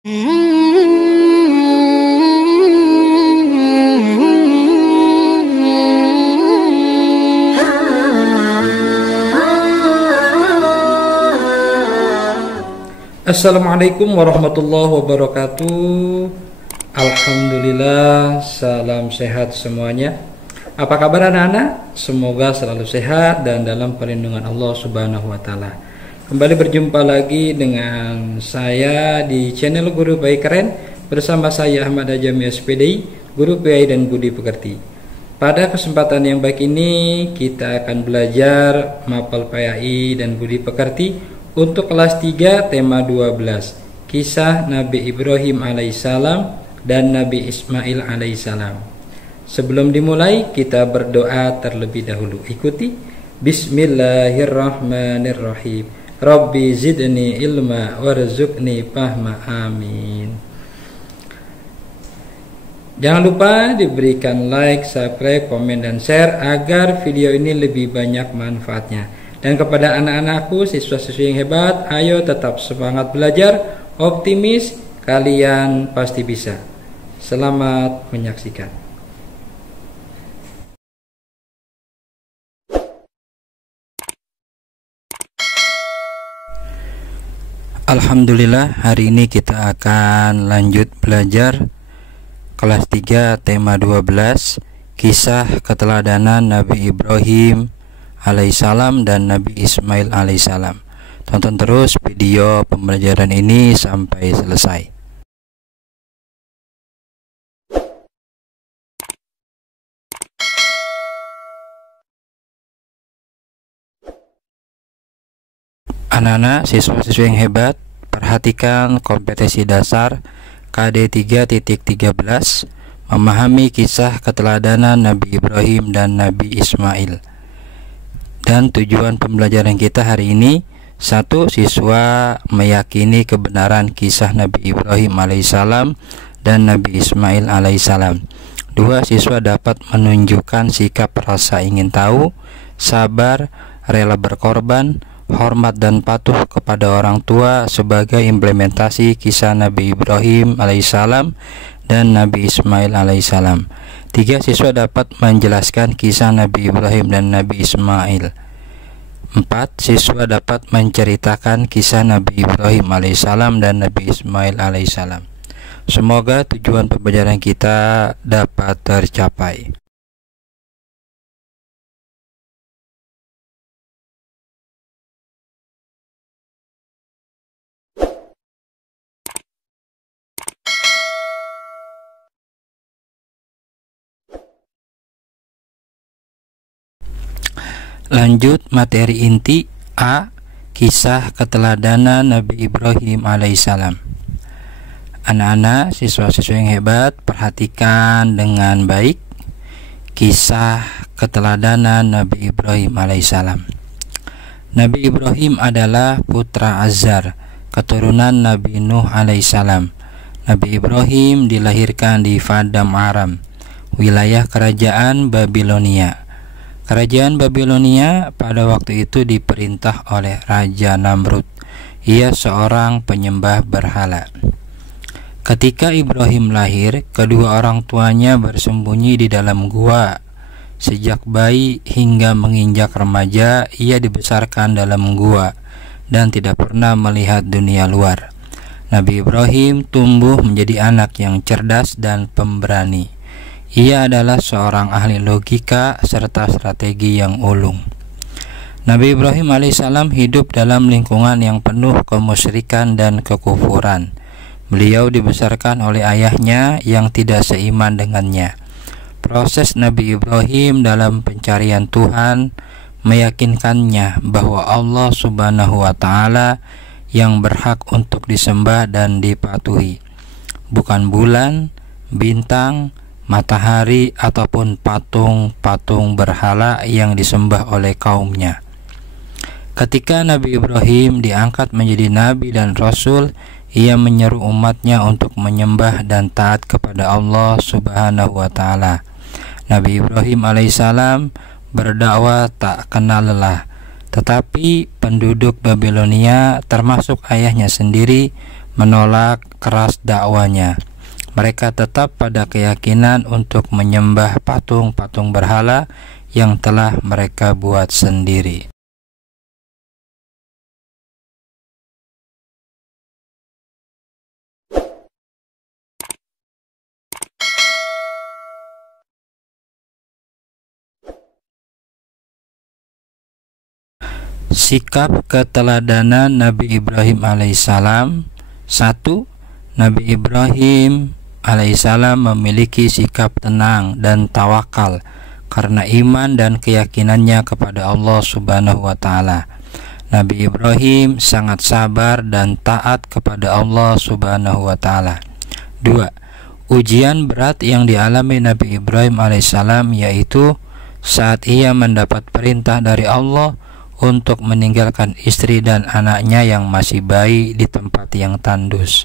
Assalamualaikum warahmatullahi wabarakatuh. Alhamdulillah, salam sehat semuanya. Apa kabar anak-anak? Semoga selalu sehat dan dalam perlindungan Allah Subhanahu wa taala. Kembali berjumpa lagi dengan saya di channel Guru Baik Keren bersama saya Ahmad Ajami SPDI, Guru PAI dan Budi Pekerti. Pada kesempatan yang baik ini kita akan belajar mapel PAI dan Budi Pekerti untuk kelas 3 tema 12, kisah Nabi Ibrahim alaihissalam dan Nabi Ismail alaihissalam. Sebelum dimulai kita berdoa terlebih dahulu. Ikuti. Bismillahirrahmanirrahim. Rabbi zidni ilma warzuqni fahma. Amin. Jangan lupa diberikan like, subscribe, komen, dan share agar video ini lebih banyak manfaatnya. Dan kepada anak-anakku, siswa-siswi yang hebat, ayo tetap semangat belajar, optimis, kalian pasti bisa. Selamat menyaksikan. Alhamdulillah, hari ini kita akan lanjut belajar kelas 3 tema 12, kisah keteladanan Nabi Ibrahim alaihissalam dan Nabi Ismail alaihissalam. Tonton terus video pembelajaran ini sampai selesai. Anak-anak, siswa-siswa yang hebat, perhatikan kompetensi dasar KD 3.13, memahami kisah keteladanan Nabi Ibrahim dan Nabi Ismail. Dan tujuan pembelajaran kita hari ini: 1. Siswa meyakini kebenaran kisah Nabi Ibrahim alaihissalam dan Nabi Ismail alaihissalam. 2. Siswa dapat menunjukkan sikap rasa ingin tahu, sabar, rela berkorban, hormat dan patuh kepada orang tua sebagai implementasi kisah Nabi Ibrahim alaihissalam dan Nabi Ismail alaihissalam. 3. Siswa dapat menjelaskan kisah Nabi Ibrahim dan Nabi Ismail. 4. Siswa dapat menceritakan kisah Nabi Ibrahim alaihissalam dan Nabi Ismail alaihissalam. Semoga tujuan pembelajaran kita dapat tercapai. Lanjut materi inti. A. Kisah keteladanan Nabi Ibrahim alaihissalam. Anak-anak, siswa-siswa yang hebat, perhatikan dengan baik kisah keteladanan Nabi Ibrahim alaihissalam. Nabi Ibrahim adalah putra Azar, keturunan Nabi Nuh alaihissalam. Nabi Ibrahim dilahirkan di Paddan Aram, wilayah kerajaan Babilonia. Kerajaan Babilonia pada waktu itu diperintah oleh Raja Namrud. Ia seorang penyembah berhala. Ketika Ibrahim lahir, kedua orang tuanya bersembunyi di dalam gua. Sejak bayi hingga menginjak remaja, ia dibesarkan dalam gua dan tidak pernah melihat dunia luar. Nabi Ibrahim tumbuh menjadi anak yang cerdas dan pemberani. Ia adalah seorang ahli logika serta strategi yang ulung. Nabi Ibrahim alaihissalam hidup dalam lingkungan yang penuh kemusyrikan dan kekufuran. Beliau dibesarkan oleh ayahnya yang tidak seiman dengannya. Proses Nabi Ibrahim dalam pencarian Tuhan meyakinkannya bahwa Allah Subhanahu wa taala yang berhak untuk disembah dan dipatuhi, bukan bulan, bintang, matahari ataupun patung-patung berhala yang disembah oleh kaumnya. Ketika Nabi Ibrahim diangkat menjadi nabi dan rasul, ia menyeru umatnya untuk menyembah dan taat kepada Allah Subhanahu wa taala. Nabi Ibrahim alaihissalam berdakwah tak kenal lelah, tetapi penduduk Babilonia termasuk ayahnya sendiri menolak keras dakwanya. Mereka tetap pada keyakinan untuk menyembah patung-patung berhala yang telah mereka buat sendiri. Sikap keteladanan Nabi Ibrahim alaihissalam. 1. Nabi Ibrahim alaihissalam memiliki sikap tenang dan tawakal karena iman dan keyakinannya kepada Allah Subhanahu wa taala. Nabi Ibrahim sangat sabar dan taat kepada Allah Subhanahu wa taala. 2. Ujian berat yang dialami Nabi Ibrahim alaihissalam yaitu saat ia mendapat perintah dari Allah untuk meninggalkan istri dan anaknya yang masih bayi di tempat yang tandus.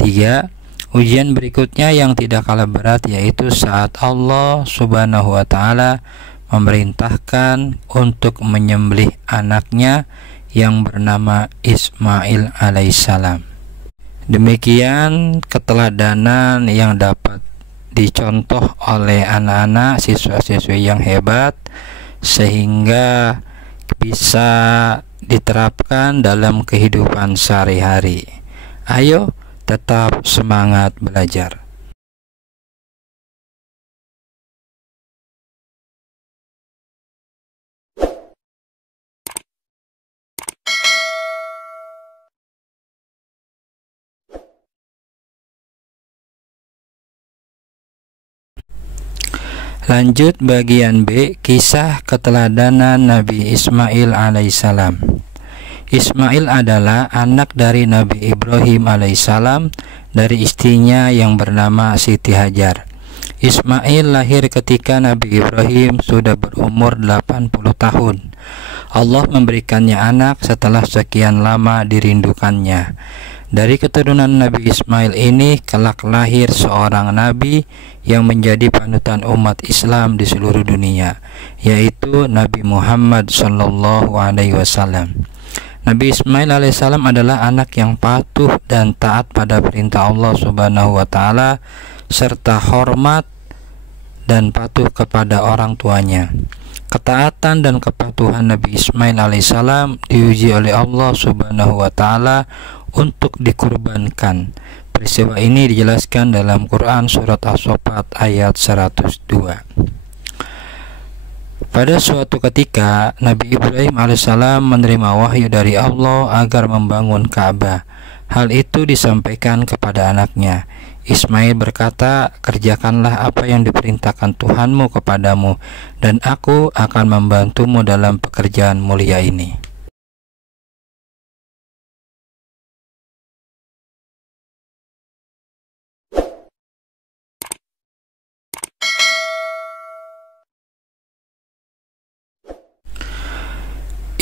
3. Ujian berikutnya yang tidak kalah berat yaitu saat Allah Subhanahu wa taala memerintahkan untuk menyembelih anaknya yang bernama Ismail alaihissalam. Demikian keteladanan yang dapat dicontoh oleh anak-anak siswa-siswi yang hebat sehingga bisa diterapkan dalam kehidupan sehari-hari. Ayo tetap semangat belajar. Lanjut bagian B, kisah keteladanan Nabi Ismail alaihissalam. Ismail adalah anak dari Nabi Ibrahim alaihissalam dari istrinya yang bernama Siti Hajar. Ismail lahir ketika Nabi Ibrahim sudah berumur 80 tahun. Allah memberikannya anak setelah sekian lama dirindukannya. Dari keturunan Nabi Ismail ini kelak lahir seorang nabi yang menjadi panutan umat Islam di seluruh dunia, yaitu Nabi Muhammad sallallahu alaihi wasallam. Nabi Ismail alaihissalam adalah anak yang patuh dan taat pada perintah Allah Subhanahu wa taala serta hormat dan patuh kepada orang tuanya. Ketaatan dan kepatuhan Nabi Ismail alaihissalam diuji oleh Allah Subhanahu wa taala untuk dikurbankan. Peristiwa ini dijelaskan dalam Quran surat As-Saffat ayat 102. Pada suatu ketika Nabi Ibrahim alaihissalam menerima wahyu dari Allah agar membangun Ka'bah. Hal itu disampaikan kepada anaknya. Ismail berkata, "Kerjakanlah apa yang diperintahkan Tuhanmu kepadamu, dan aku akan membantumu dalam pekerjaan mulia ini."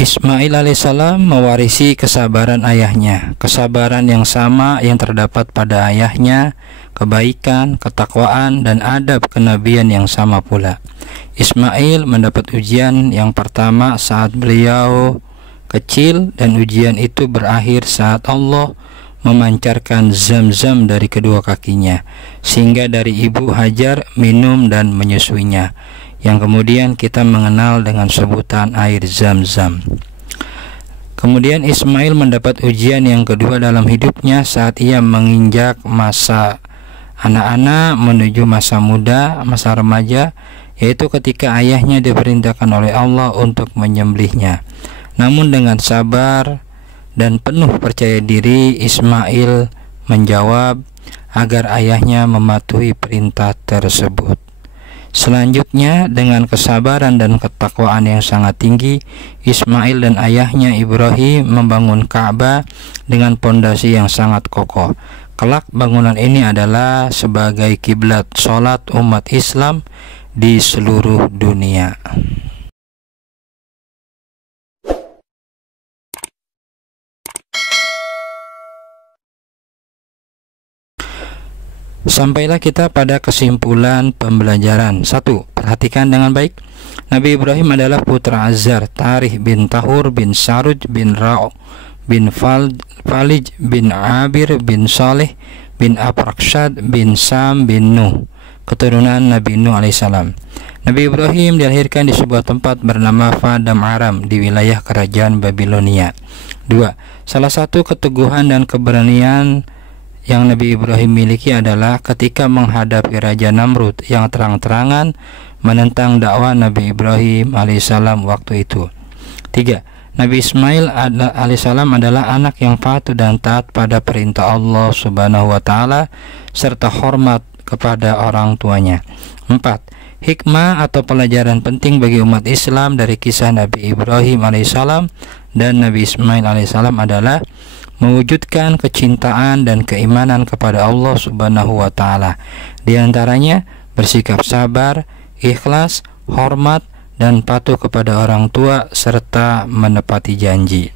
Ismail alaihissalam mewarisi kesabaran ayahnya, kesabaran yang sama yang terdapat pada ayahnya, kebaikan, ketakwaan, dan adab kenabian yang sama pula. Ismail mendapat ujian yang pertama saat beliau kecil, dan ujian itu berakhir saat Allah memancarkan zam-zam dari kedua kakinya, sehingga dari ibu Hajar minum dan menyusuinya, yang kemudian kita mengenal dengan sebutan air zam-zam. Kemudian Ismail mendapat ujian yang kedua dalam hidupnya saat ia menginjak masa anak-anak menuju masa muda, masa remaja, yaitu ketika ayahnya diperintahkan oleh Allah untuk menyembelihnya. Namun dengan sabar dan penuh percaya diri, Ismail menjawab agar ayahnya mematuhi perintah tersebut. Selanjutnya, dengan kesabaran dan ketakwaan yang sangat tinggi, Ismail dan ayahnya Ibrahim membangun Ka'bah dengan pondasi yang sangat kokoh. Kelak bangunan ini adalah sebagai kiblat sholat umat Islam di seluruh dunia. Sampailah kita pada kesimpulan pembelajaran. 1. Perhatikan dengan baik. Nabi Ibrahim adalah putra Azar, Tarih bin Tahur bin Saruj bin Ra'u bin Falij bin Abir bin Saleh bin Aprakshad bin Sam bin Nuh, keturunan Nabi Nuh alaihissalam. Nabi Ibrahim dilahirkan di sebuah tempat bernama Padam Aram di wilayah kerajaan Babilonia. 2. Salah satu keteguhan dan keberanian yang Nabi Ibrahim miliki adalah ketika menghadapi Raja Namrud yang terang-terangan menentang dakwah Nabi Ibrahim alaihissalam waktu itu. 3. Nabi Ismail alaihissalam adalah anak yang patuh dan taat pada perintah Allah Subhanahu wa taala serta hormat kepada orang tuanya. 4. Hikmah atau pelajaran penting bagi umat Islam dari kisah Nabi Ibrahim alaihissalam dan Nabi Ismail alaihissalam adalah mewujudkan kecintaan dan keimanan kepada Allah Subhanahu wa taala. Di antaranya bersikap sabar, ikhlas, hormat, dan patuh kepada orang tua serta menepati janji.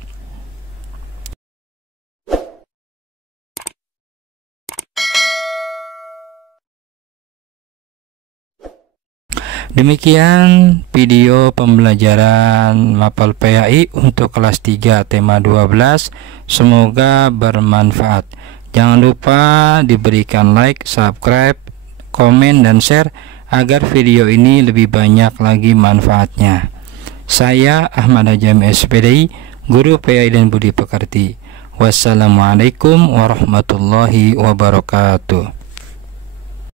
Demikian video pembelajaran Mapel PAI untuk kelas 3 tema 12. Semoga bermanfaat. Jangan lupa diberikan like, subscribe, komen, dan share agar video ini lebih banyak lagi manfaatnya. Saya Ahmad Hajami SPDI, Guru PAI dan Budi Pekerti. Wassalamualaikum warahmatullahi wabarakatuh.